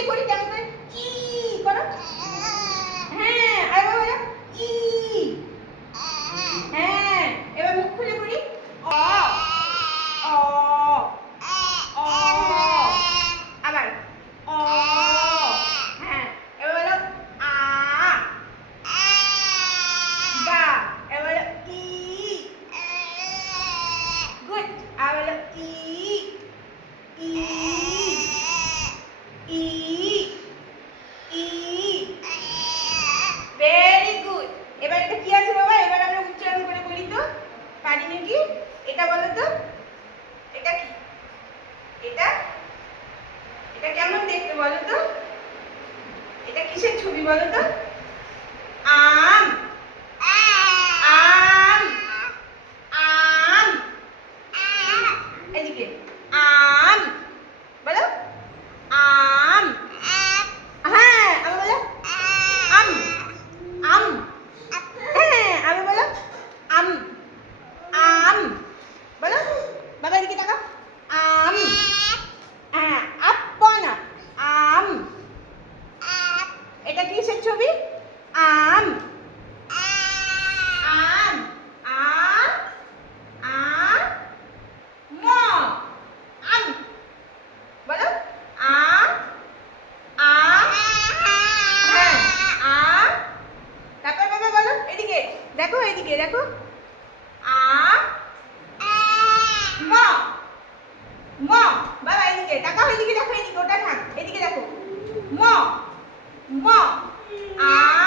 দিয়ে করি কেমন করে ই করো হ্যাঁ আরেকবার বলো ই হ্যাঁ এবার মুখ খুলে করি অ অ অ আবার অ হ্যাঁ এবার বলো আ গা এবার বলো ই গুড আর বলো ই ই ই ই ভেরি গুড এবার এটা কি আছে বাবা এবার আমরা উচ্চারণ করে বলি তো পারি নাকি এটা বলো তো এটা কি এটা এটা কেমন দেখতে বলো তো এটা কিসের ছবি বলো তো আম আম আম এদিকে আম বলো আম হ্যাঁ আমি বলো আম আম হ্যাঁ আমি বলো আম আম বলো বাবা এদিকে তাকাও আম হ্যাঁ আপনা আম এটা কিসের ছবি আম আম আ আ ম আম বলো আ আ হ্যাঁ আ তারপর বাবা বলো এদিকে দেখো এদিকে দেখো আ ম ম বাবা এদিকে তাকাও এদিকে দেখো এদিকে ওটা থাক এদিকে দেখো ম ম আ